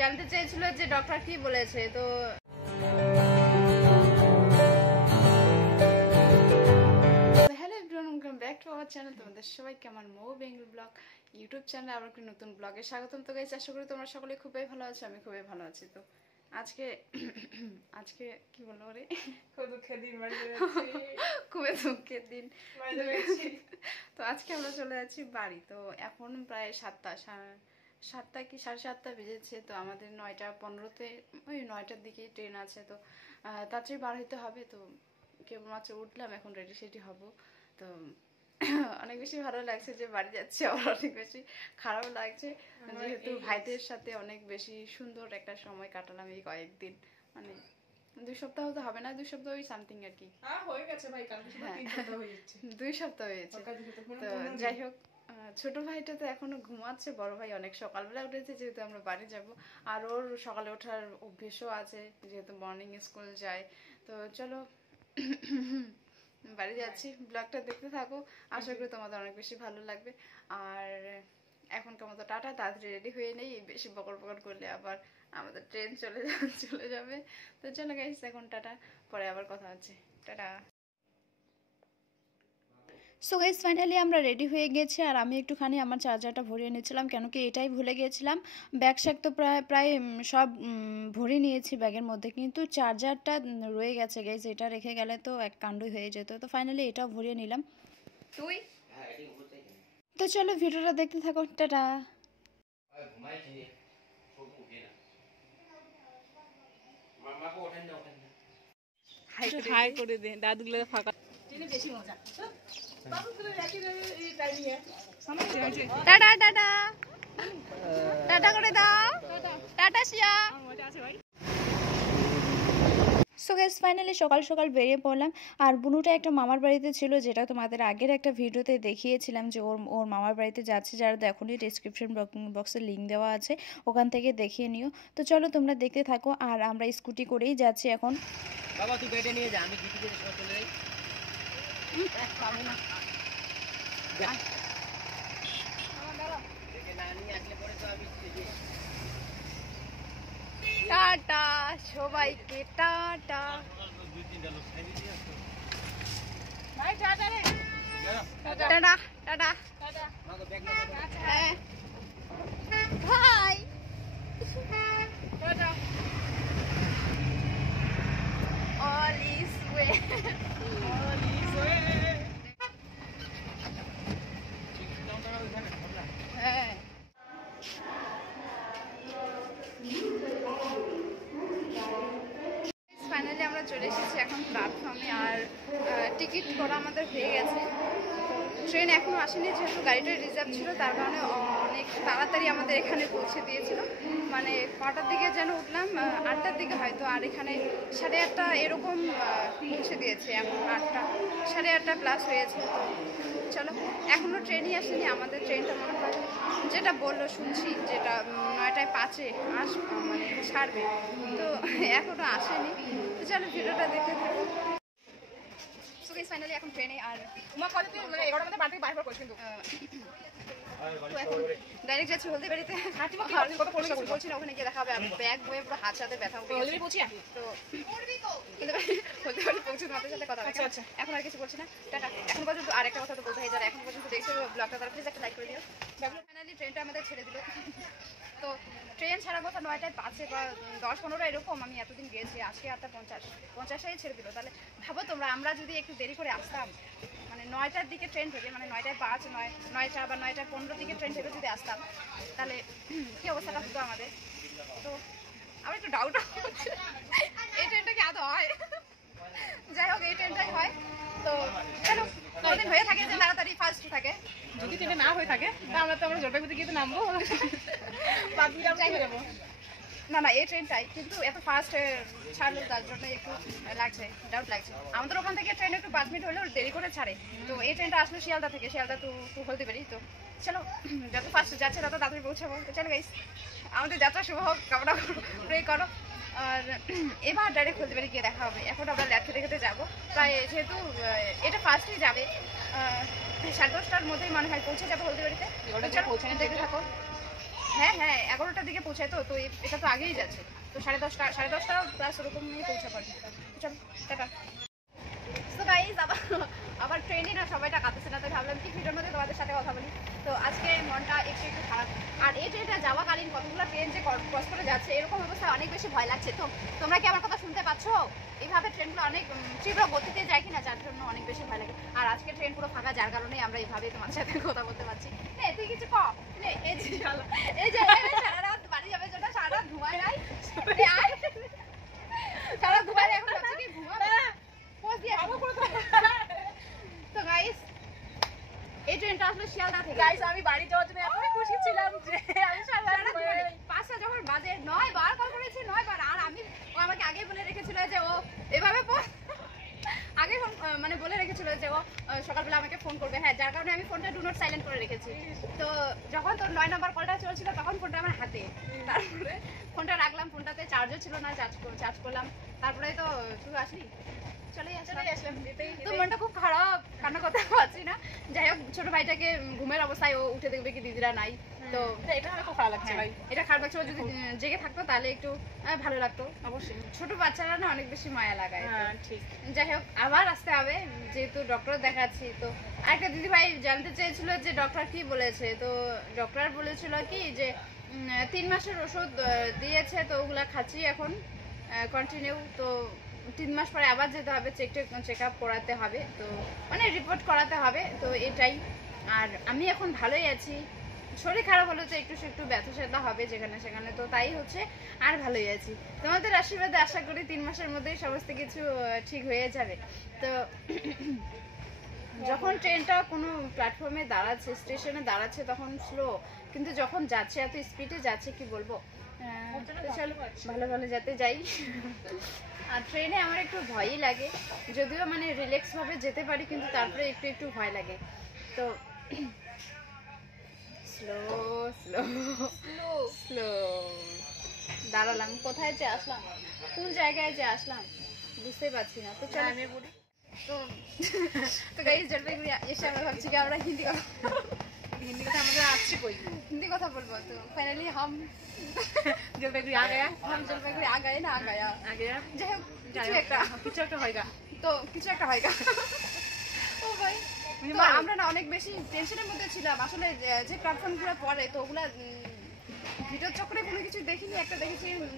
জানতে চেয়েছিল যে ডক্টর কি বলেছে। তো hello everyone, welcome back to our channel. তোমাদের সবাইকে আমার মৌ বেঙ্গল ব্লগ ইউটিউব চ্যানেলে আবার একটি নতুন ব্লগে স্বাগতম। তো গাইস, আশা করি তোমরা সকলে খুবই ভালো আছো, আমি খুবই ভালো আছি। তো আজকে কি বলবো রে, খুবই দুঃখের দিন। তো আজকে আমরা চলে যাচ্ছি বাড়ি। তো এখন প্রায় 7টা কি 7:30 বেজেছে। তো আমাদের 9:15-তে ওই 9টার দিকেই ট্রেন আছে। তো তাড়াতাড়ি বার হইতে হবে। তো কেবলমাত্র উঠলাম, এখন রেডি সেডি হব। তো অনেক বেশি ভালো লাগছে যে বাড়ি যাচ্ছি, আবার অনেক বেশি খারাপ লাগছে যেহেতু ভাইদের সাথে অনেক বেশি সুন্দর একটা সময় কাটালাম এই কয়েকদিন। মানে 2 সপ্তাহ তো হবে না, 2 সপ্তাহ ওই সামথিং আর কি হয়ে গেছে ভাই, 2 সপ্তাহ হয়েছে। তো যাই হোক, ছোট ভাইটা তো এখনো ঘুমাচ্ছে, বড় ভাই অনেক সকালবেলা উঠেছে যেহেতু আমরা বাড়ি যাব। আর ওর সকালে ওঠার অভ্যেসও আছে যেহেতু মর্নিং স্কুল যায়। তো চলো বাড়ি যাচ্ছি, ব্লগটা দেখতে থাকো, আশা করি তোমাদের অনেক বেশি ভালো লাগবে। আর এখনকার মতো টাটা, তাড়াতাড়ি রেডি হয়ে নেই, বেশি বকর বকর করলে আবার আমাদের ট্রেন চলে যাবে। তো চলো গাইস, এখন টাটা, পরে আবার কথা হচ্ছে, টাটা। সো গাইস, ফাইনালি আমরা রেডি হয়ে গেছি। আর আমি একটুখানি আমার চার্জারটা ভরিয়ে নিয়েছিলাম, কেন কি এটাই ভুলে গিয়েছিলাম। ব্যাগ শ্যাগ তো প্রায় সব ভরে নিয়েছি ব্যাগের মধ্যে, কিন্তু চার্জারটা রয়ে গেছে গাইস। এটা রেখে গেলে তো এক কাণ্ডই হয়ে যেত। তো ফাইনালি এটাও ভরিয়ে নিলাম। তো চলো ভিডিওটা দেখতে থাকো, টাটা। হাই করে দে, দাঁতগুলো ফাঁকা। বেশি মজা। টাটা টাটা টাটা করে দাও, টাটা শিয়া। সো গাইস, ফাইনালি সকাল সকাল বেরিয়ে পড়লাম। আর বুনুটা একটা মামার বাড়িতে ছিল, যেটা তোমাদের আগের একটা ভিডিওতে দেখিয়েছিলাম যে ওর মামার বাড়িতে যাচ্ছে। যারা দেখোনি, ডিসক্রিপশন বক্সে লিঙ্ক দেওয়া আছে, ওখান থেকে দেখিয়ে নিও। তো চলো তোমরা দেখতে থাকো। আর আমরা স্কুটি করেই যাচ্ছি এখন। বাবা তুই বেডে নিয়ে যা, আমি গিটি করে চলে যাই। টাটা সবাইকে, টাটা। টাটা টাটা ভাই, all is well. হ্যাঁ, ফাইনালি আমরা চলে এসেছি এখন প্ল্যাটফর্মে। আর টিকিট করা আমাদের হয়ে গেছে। ট্রেন এখনও আসেনি, যেহেতু গাড়িটা রিজার্ভ ছিল, তার কারণে অনেক তাড়াতাড়ি আমাদের এখানে পৌঁছে দিয়েছিল। মানে কটার দিকে যেন উঠলাম, 8টার দিকে হয়তো। আর এখানে 8:30 এরকম পৌঁছে দিয়েছে, এখন 8টা 8:30 প্লাস হয়েছে। চলো, এখনও ট্রেনই আসেনি আমাদের। ট্রেনটা মনে হয় যেটা বললো শুনছি, যেটা 9:05 মানে ছাড়বে। তো এখনও আসেনি। তো চলো ভিডিওটা দেখতে থাকো। ফাইনালি এখন ট্রেনে। আর ডাইরেক্ট যাচ্ছি হলদিবাড়িতে। বলছি না, ওখানে গিয়ে দেখা হবে। আমি ব্যাগ বয়ে পুরো হাত সাথে ব্যথা হবে। তো হলদিবাড়ি পৌঁছে তোমাদের সাথে কথা হবে। এখন আর কিছু বলছি না, টাটা। এখন পর্যন্ত আরেকটা কথা তো বলতে হয়, যারা এখন পর্যন্ত দেখছো ব্লগটা, তারা প্লিজ একটা লাইক করে দিও। ফাইনালি ট্রেনটা আমাদের ছেড়ে দিল। তো ট্রেন ছাড়ার কথা 9:05 বা 10-15 এরকম। আমি এতদিন গিয়েছি, আজকে 8:50 ছেড়ে দিল। তাহলে ভাবো তোমরা, আমরা যদি একটু দেরি করে আসতাম, মানে 9টার দিকে ট্রেন থেকে, মানে 9:05, 9টা বা 9:15 দিকে ট্রেন থেকে যদি আসতাম, তাহলে কী অবস্থাটা হতো আমাদের। তো আমার একটু ডাউট হচ্ছে এই ট্রেনটা কি আদৌ হয়। যাই হোক, এই ট্রেনটাই হয়। তো চলো, কোনোদিন হয়ে থাকে যে তাড়াতাড়ি ফার্স্ট থাকে। যদি ট্রেনে না হয়ে থাকে তাহলে তো আমরা জলপাইগুড়ি গিয়ে নামবো, যাবো। না, এই ট্রেনটাই কিন্তু এত ফাস্ট ছাড়লো, তার জন্য একটু লাগছে, ডাউট লাগছে। আমাদের ওখান থেকে ট্রেন একটু 5 মিনিট হলেও দেরি করে ছাড়ে। তো এই ট্রেনটা আসলো শিয়ালদা থেকে, শিয়ালদা টু হলদিবাড়ি। তো চলো, যত ফাস্ট যাচ্ছে তত তাড়াতাড়ি পৌঁছাবো। তো চলো গাইস, আমাদের যাত্রা শুভ হোক, কামনা প্রে করো। আর এবার ডাইরেক্ট হলদিবাড়ি গিয়ে দেখা হবে। এখন আমরা ল্যাব খেতে খেতে যাবো প্রায়, যেহেতু এটা ফার্স্টই যাবে। 10:30টার মধ্যেই মনে হয় পৌঁছে যাবো হলদিবাড়িতে। চলো দেখতে থাকো। হ্যাঁ হ্যাঁ 11টার দিকে পৌঁছায়, তো এটা তো আগেই যাচ্ছে, তো 10:30 প্লাস ওরকমই পৌঁছা পারবে। চলো টাটা। তো গাইজ আবার ট্রেনে না সবাই টাকাতেছে না, তো ভাবলাম কি ভিডিওর মধ্যে তোমাদের সাথে কথা বলি। তো আজকে মনটা একটু খারাপ, আর এই ট্রেনটা যাওয়াকালীন কতগুলো ট্রেন যে ক্রস করে যাচ্ছে এরকম অবস্থায় অনেক বেশি ভয় লাগছে। তো তোমরা কি আমার কথা শুনতে পাচ্ছ? এইভাবে ট্রেনগুলো অনেক তীব্র গতিতে যায় কিনা, যার জন্য অনেক বেশি ভয় লাগে। আর আজকে ট্রেন পুরো ফাঁকা, যার কারণে আমরা এইভাবে তোমার সাথে কথা বলতে পারছি। তুই কিছু ক, এই যে সারা রাত বাড়ি যাবে জন্য সারা রাত ঘুমায় নাই, সারা রাত ঘুমায় এখন হচ্ছে কি ঘুমাবে। তো গাইস এই ট্রেনটা আসলে শিয়ালদা থেকে। গাইস আমি বাড়ি যাওয়ার জন্য এত খুশি ছিলাম যে আমি সারা রাত ঘুমাই। 5টা যখন বাজে 9 বার কল করেছি, 9 বার। আর ও আমাকে আগে বলে রেখেছিল যে ও এভাবে আগে মানে বলে রেখেছিল যে ও সকালবেলা আমাকে ফোন করবে। হ্যাঁ, যার কারণে আমি ফোনটা ডু নট সাইলেন্ট করে রেখেছি। তো যখন তোর 9 নম্বর কলটা চলছিল তখন ফোনটা আমার হাতে, তারপরে ফোনটা রাখলাম, ফোনটাতে চার্জও ছিল না, চার্জ করলাম, তারপরে তো তুই আসলি, চলেই আসলাম। তো মনটা খুব খারাপ, কান্না করতে পারছি না। যাই হোক, ছোট ভাইটাকে ঘুমের অবস্থায় ও উঠে দেখবে কি দিদিরা নাই, তো এটা আমার খুব ভালো লাগছে ভাই। এটা খারাপ লাগছে। ও যদি জেগে থাকতো তাহলে একটু ভালো লাগতো। অবশ্যই ছোট বাচ্চারা না অনেক বেশি মায়া লাগায়। হ্যাঁ ঠিক। যাই হোক, আবার আসতে হবে যেহেতু ডক্টর দেখাচ্ছি। তো আরেকটা দিদি ভাই জানতে চেয়েছিল যে ডক্টর কি বলেছে। তো ডক্টর বলেছিল কি যে 3 মাসের ওষুধ দিয়েছে, তো ওগুলা খাচ্ছি এখন কন্টিনিউ। তো 3 মাস পরে আবার যেতে হবে, চেক আপ করাতে হবে, তো মানে রিপোর্ট করাতে হবে। তো এটাই। আর আমি এখন ভালোই আছি, শরীর খারাপ হলে তো একটু ব্যথা স্যাথা হবে যেখানে সেখানে, তো তাই হচ্ছে। আর ভালোই আছি, তোমাদের আশীর্বাদে আশা করি 3 মাসের মধ্যেই সমস্ত কিছু ঠিক হয়ে যাবে। তো যখন ট্রেনটা কোনো প্ল্যাটফর্মে দাঁড়াচ্ছে, স্টেশনে দাঁড়াচ্ছে, তখন স্লো, কিন্তু যখন যাচ্ছে এত স্পিডে যাচ্ছে কি বলবো। তো চলো ভালো যাতে যাই। আর ট্রেনে আমার একটু ভয়ই লাগে, যদিও মানে রিল্যাক্স ভাবে যেতে পারি, কিন্তু তারপরে একটু ভয় লাগে। তো স্লো স্লো স্লো স্লো দাঁড়ালাম, কোথায় যে আসলাম, কোন জায়গায় যে আসলাম বুঝতে পারছি না। তো চলো আমি বলি। তো গাইস জলপাইগুড়ি এসে আমরা ভাবছি কি আমরা হিন্দি কথা আমাদের আসছে কই, হিন্দি কথা বলবো। তো ফাইনালি জলপাইগুড়ি आ गया, हम जलपाईगुड़ी आ गए ना, आ गया যাই হোক কিছু একটা হয়গা, তো কিছু একটা হয়গা। ও ভাই, তো আমরা না অনেক বেশি টেনশনের মধ্যে ছিলাম আসলে, যে প্ল্যাটফর্মগুলো পড়ে তো ওগুলা ভিডিওর চক্করে কোনো কিছু দেখিনি। একটা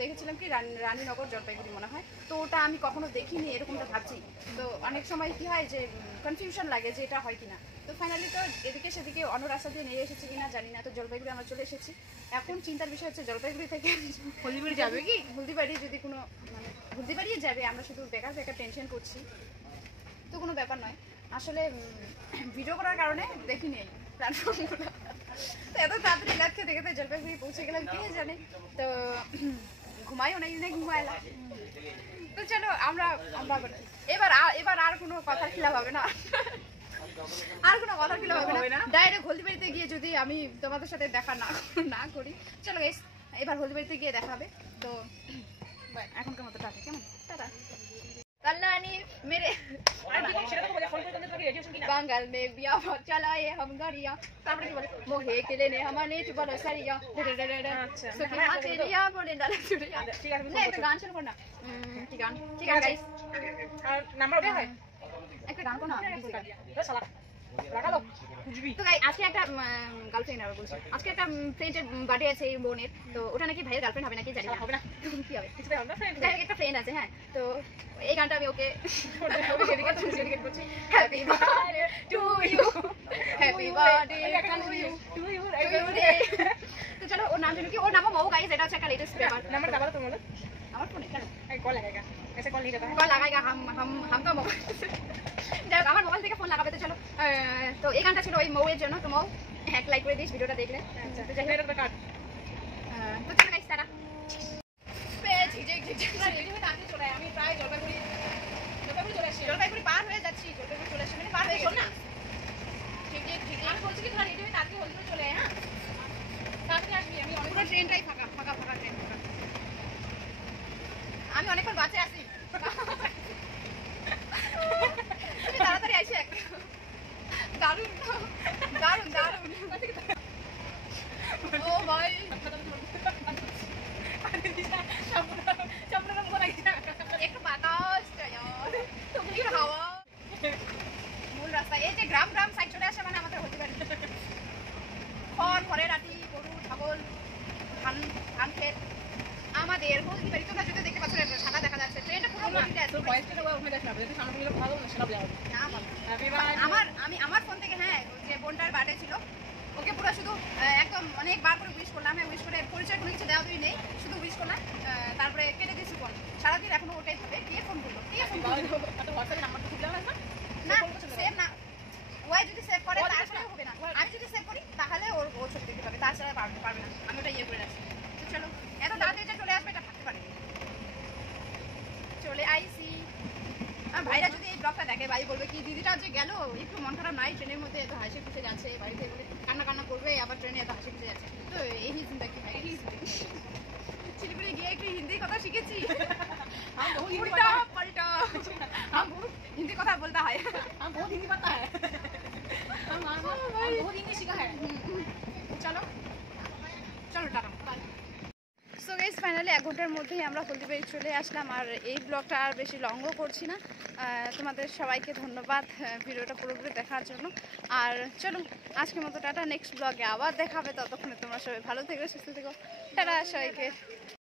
দেখেছিলাম কি রানীনগর জলপাইগুড়ি মনে হয়, তো ওটা আমি কখনো দেখিনি, এরকমটা ভাবছি। তো অনেক সময় কি হয় যে কনফিউশন লাগে যে এটা হয় কিনা। তো ফাইনালি তো এদিকে সেদিকে অন্য রাস্তা দিয়ে নিয়ে এসেছি কিনা জানি না। তো জলপাইগুড়ি আমরা চলে এসেছি। এখন চিন্তার বিষয় হচ্ছে জলপাইগুড়ি থেকে হলদিবাড়ি যাবে কি, হলদিবাড়ি যদি কোনো মানে হলদিবাড়ি যাবে, আমরা শুধু বেকার টেনশন করছি। তো কোনো ব্যাপার নয় আসলে, ভিডিও করার কারণে দেখিনি এই প্ল্যাটফর্মগুলো। তো এত তাড়াতাড়ি লাগছে দেখে জলপাইগুড়ি পৌঁছে গেলাম, কে জানে। তো ঘুমাইও নাই, ঘুমাইলাম। তো চলো আমরা এবার আর কোনো কথা খিলাপ হবে না, আর কোনো কথা খিলাপ হবে না। ডাইরেক্ট হলদিবাড়িতে গিয়ে যদি আমি তোমাদের সাথে দেখা না করি, চলো গাইস এবার হলদিবাড়িতে গিয়ে দেখা হবে। তো এখনকার মতো টাটা, কেমন টাটা। कल्याणी मेरे बंगाल में बिया चलाए हम गरिया, তারপরে কি বলে মোহে কেলে নে আমানে চুবলো সারিয়া সখী হাতে লিয়া বলে ডালে চুড়িয়া। ঠিক আছে না, একটা গান শুরু কর না। কি গান গাইস, আর নাম্বার ওঠে হয় একটা গান কর না। শালা লাগালো বুঝবি। তো গাই আজকে একটা গার্লফ্রেন্ড আর বলছি, আজকে একটা ফ্রেন্ডের বার্থডে আছে এই বোনের। তো ওটা নাকি ভাইয়ের গার্লফ্রেন্ড হবে নাকি জানি না, হবে না কি হবে, কিছু হবে না ফ্রেন্ড। একটা ফ্রেন্ড আছে। হ্যাঁ, তো এই গানটা আমি ওকে ডেডিকেট করছি। Happy birthday to you, happy birthday to you. তো চলো ওর নাম জানি কি, ওর নামও মৌ গাইস, এটা হচ্ছে একটা লেটেস্ট ব্যাপার। नंबर दबा तुम बोलो, আমার ফোনে কেন कॉल लगेगा, ऐसे कॉल नहीं करता है। কল লাগাইগা হামকা মোবাইল। যাই হোক, আমার মোবাইল থেকে ফোন লাগাবে। তো চলো, তো এই গানটা ছিল ওই মৌয়ের জন্য। তো মৌ এক লাইক করে দিস ভিডিওটা দেখলে। তো যাই হোক, मेरा कार्ड তো চলো গাইস টাটা। আমি প্রায় জলপাইগুড়ি পার হয়ে যাচ্ছি, জলপাইগুড়ি চলে আসছি, মানে পার হয়ে গেছি না। ঠিক আমি বলছি কি তোরা রেডি হয়ে তাড়াতাড়ি হলদিবাড়ি চলে আয়। হ্যাঁ, তাড়াতাড়ি আসবি, আমি অনেক ট্রেনটাই ফাঁকা ট্রেন। আমি অনেকক্ষণ বাসে আছি, তুমি তাড়াতাড়ি আসে। দারুণ ও ভাই। যদি সামনে থেকে ভালো না সেটা যাবে হ্যাপি বার্থডে আমার ফোন থেকে হ্যাঁ যে বোনটার বার্থডে ছিল ওকে পুরো শুধু একদম অনেকবার করে উইশ করলাম, হ্যাঁ উইশ করে পরিচয় কোনো কিছু দেওয়া তুই নেই, শুধু উইশ করলাম, তারপরে কেটে দিয়েছি ফোন। সারাদিন এখনো ওটাই ভাবে কে ফোন করলো কে ফোন করলো। হোয়াটসঅ্যাপে নাম্বারটা খুব জানা না না সেভ না, ওয়াই যদি সেভ করে তাহলে হবে না, আমি যদি সেভ করি তাহলে ওর ও ছবি দেখতে পাবে, তাছাড়া পারবে না। আমি ওটা ইয়ে করে রাখছি। তো চলো এত তাড়াতাড়ি যে চলে আসবে এটা ভাবতে পারি। চলে আইসি। ভাইরা যদি এই ব্লগটা দেখে ভাই বলবে কি দিদিটা যে গেল একটু মন খারাপ নাই, ট্রেনের মধ্যে এত হাসি খুশি যাচ্ছে, বাড়িতে বলে কান্না কান্না করবে, আবার ট্রেনে এত হাসি খুশি যাচ্ছে। তো এই হিন্দিটা কি ভাই শিলিগুড়ি গিয়ে একটু হিন্দি কথা শিখেছি। উল্টা পাল্টা हिंदी কথা বলতে হয়। हम बहुत हिंदी पता है हम बहुत इंग्लिश सीखा है। চলো চলো টাটা। সো গাইস ফাইনালি 1 ঘন্টার মধ্যেই আমরা হলদিবাড়ি চলে আসলাম। আর এই ব্লগটা আর বেশি লংও করছি না। তোমাদের সবাইকে ধন্যবাদ ভিডিওটা পুরোপুরি দেখার জন্য। আর চলো আজকের মতো টাটা, নেক্সট ব্লগে আবার দেখা হবে। ততক্ষণে তোমরা সবাই ভালো থেকো, সুস্থ থেকো, টাটা সবাইকে।